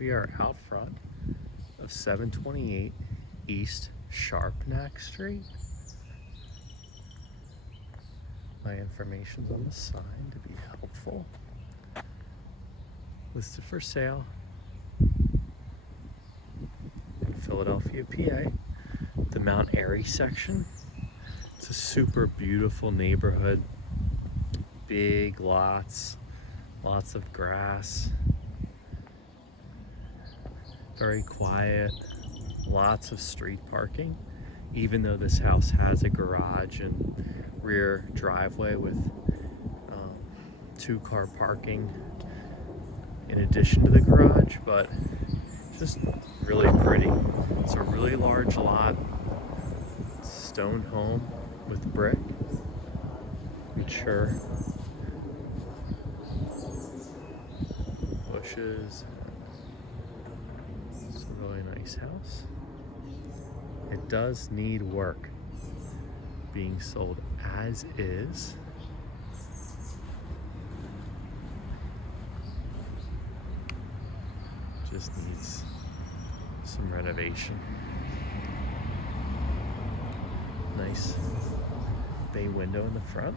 We are out front of 728 East Sharpnack Street. My information's on the sign to be helpful. Listed for sale in Philadelphia, PA. The Mount Airy section. It's a super beautiful neighborhood. Big lots, lots of grass. Very quiet, lots of street parking, even though this house has a garage and rear driveway with 2-car parking in addition to the garage, but just really pretty. It's a really large lot, stone home with brick, mature bushes. It's a really nice house. It does need work. Being sold as is. Just needs some renovation. Nice bay window in the front.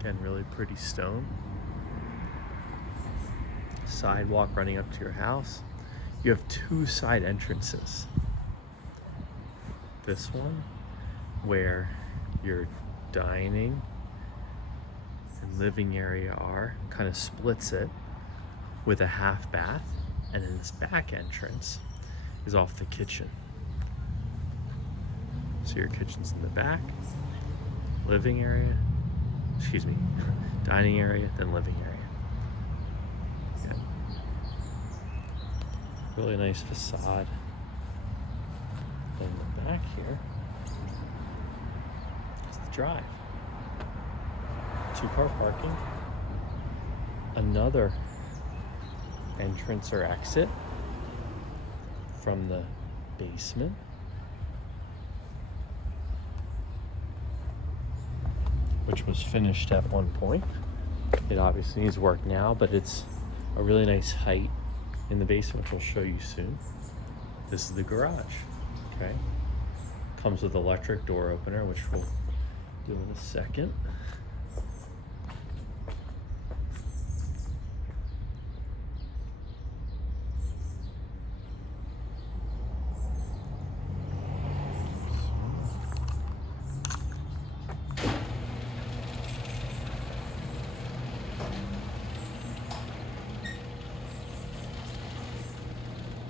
Again, really pretty stone. Sidewalk running up to your house. You have 2 side entrances. This one, where your dining and living area are, kind of splits it with a half bath, and then this back entrance is off the kitchen. So your kitchen's in the back, living area, dining area, then living area. Yeah. Really nice facade. In the back here is the drive. 2-car parking. Another entrance or exit from the basement. Which was finished at one point. It obviously needs work now, but it's a really nice height in the basement, which I'll show you soon. This is the garage. Okay, comes with electric door opener, which we'll do in a second.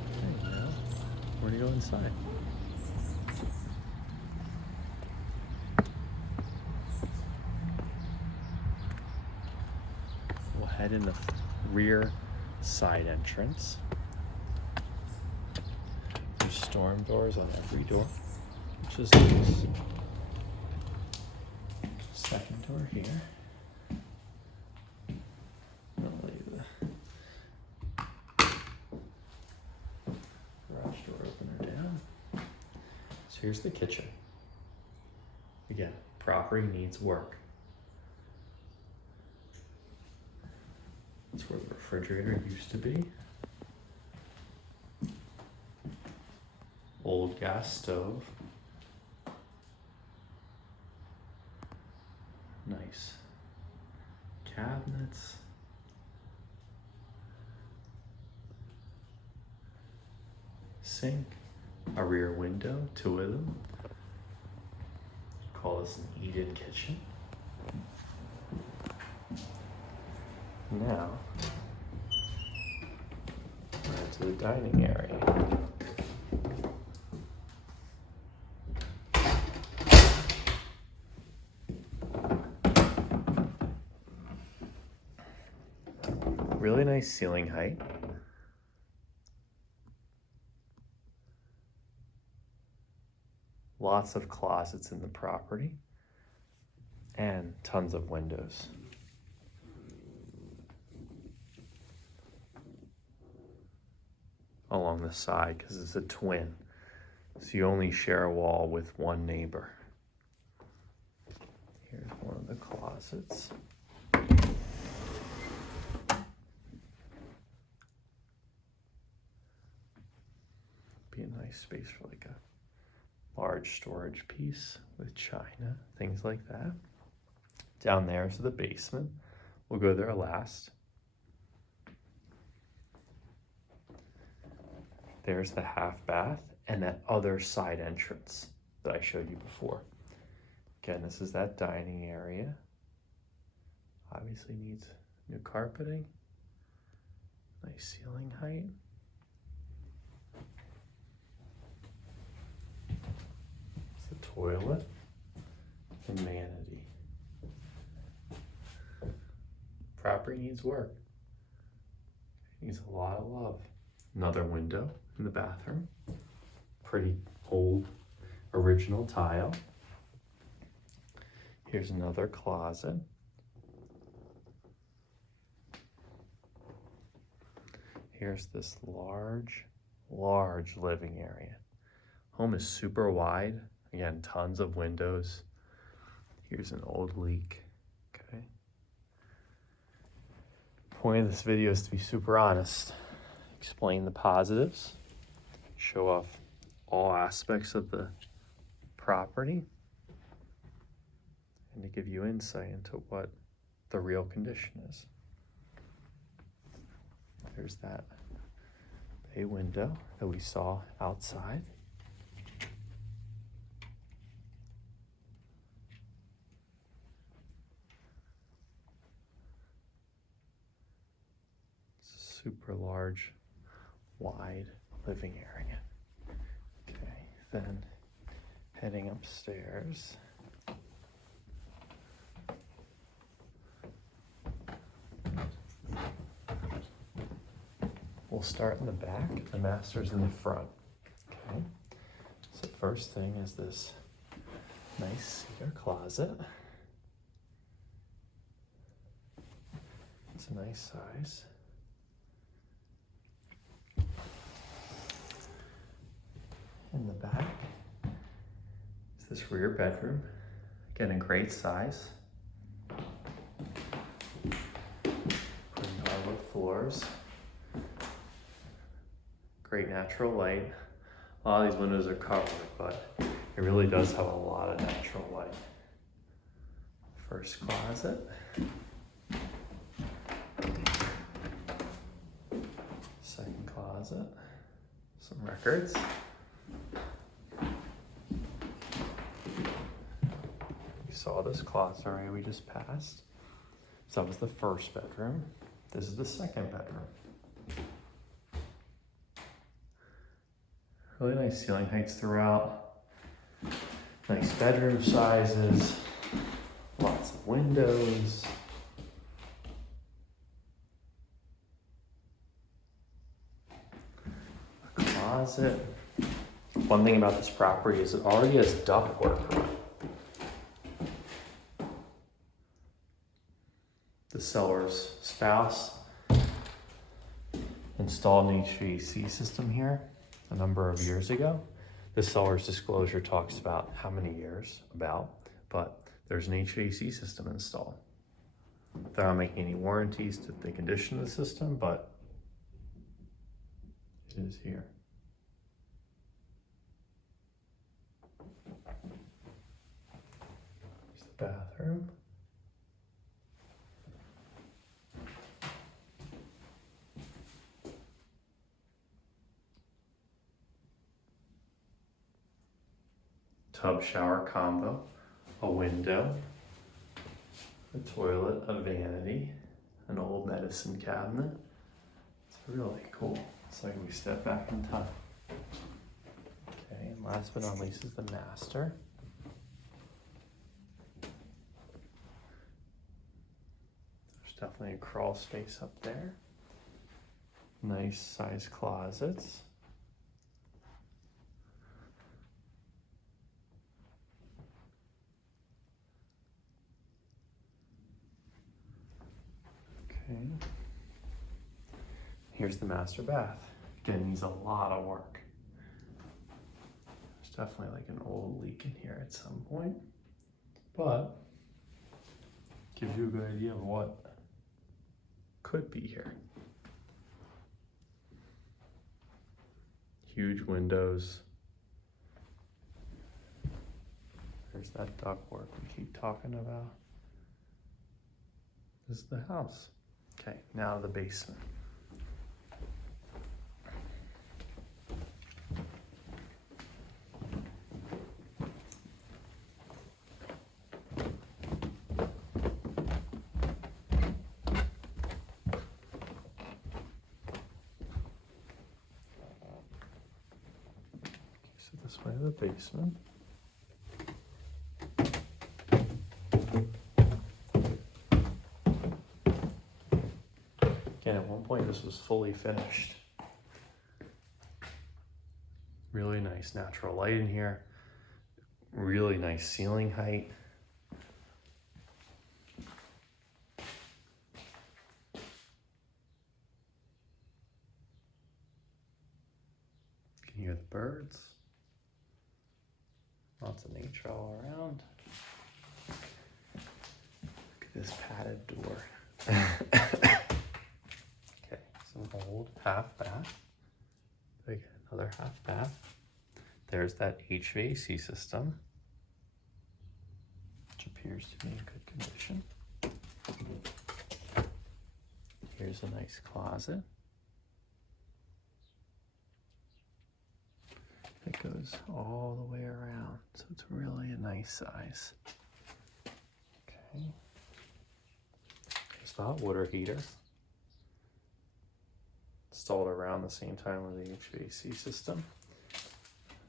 Okay, now we're gonna go inside. We'll head in the rear side entrance. There's storm doors on every door, which is nice. Second door here. I'll leave the garage door opener down. So here's the kitchen. Again, property needs work. That's where the refrigerator used to be. Old gas stove. Nice cabinets. Sink. A rear window, 2 of them. Call this an eat-in kitchen. Now, we're into the dining area. Really nice ceiling height. Lots of closets in the property and tons of windows. Along the side, because it's a twin, so you only share a wall with one neighbor. Here's one of the closets. nice space for like a large storage piece with china, things like that. Down there is the basement. We'll go there last. There's the half bath and that other side entrance that I showed you before. Again, this is that dining area. Obviously needs new carpeting. Nice ceiling height. It's the toilet and vanity. Property needs work. Needs a lot of love. Another window in the bathroom. Pretty old original tile. Here's another closet. Here's this large living area. Home is super wide. Again, tons of windows. Here's an old leak. Okay. Point of this video is to be super honest. Explain the positives. Show off all aspects of the property. And to give you insight into what the real condition is. There's that bay window that we saw outside. It's a super large, wide living area. Okay, then heading upstairs. We'll start in the back, the master's in the front. Okay. So first thing is this nice cedar closet. It's a nice size. In the back is this rear bedroom. Again, a great size. Pretty hardwood floors. Great natural light. A lot of these windows are covered, but it really does have a lot of natural light. First closet. Second closet. Some records. We saw this closet already we just passed. So that was the first bedroom. This is the second bedroom. Really nice ceiling heights throughout. Nice bedroom sizes. Lots of windows. A closet. One thing about this property is it already has ductwork. The seller's spouse installed an HVAC system here a number of years ago. The seller's disclosure talks about how many years, but there's an HVAC system installed. They're not making any warranties to the condition of the system, but it is here. Here's the bathroom. Tub shower combo, a window, a toilet, a vanity, an old medicine cabinet. It's really cool. It's like we step back in time. Okay, and last but not least is the master. There's definitely a crawl space up there. Nice size closets. Okay. Here's the master bath. Again, needs a lot of work. There's definitely like an old leak in here at some point, but gives you a good idea of what could be here. Huge windows. There's that ductwork we keep talking about. This is the house. Okay, now the basement. So this way the basement. Again, at one point this was fully finished. Really nice natural light in here. Really nice ceiling height. You can hear the birds. Lots of nature all around. Look at this padded door. Okay, some old half bath. Again, another half bath. There's that HVAC system, which appears to be in good condition. Here's a nice closet. It goes all the way around, so it's really a nice size. Okay. Here's the hot water heater. Installed around the same time with the HVAC system.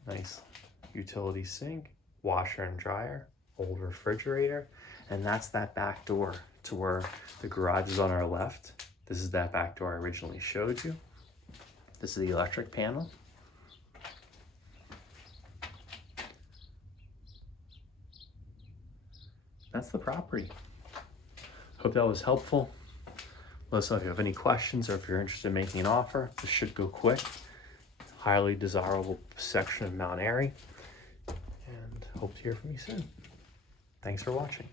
Nice utility sink, washer and dryer, old refrigerator, and that's that back door to where the garage is on our left. This is that back door I originally showed you. This is the electric panel. That's the property. Hope that was helpful. Let us know if you have any questions or if you're interested in making an offer. This should go quick. Highly desirable section of Mount Airy. And hope to hear from you soon. Thanks for watching.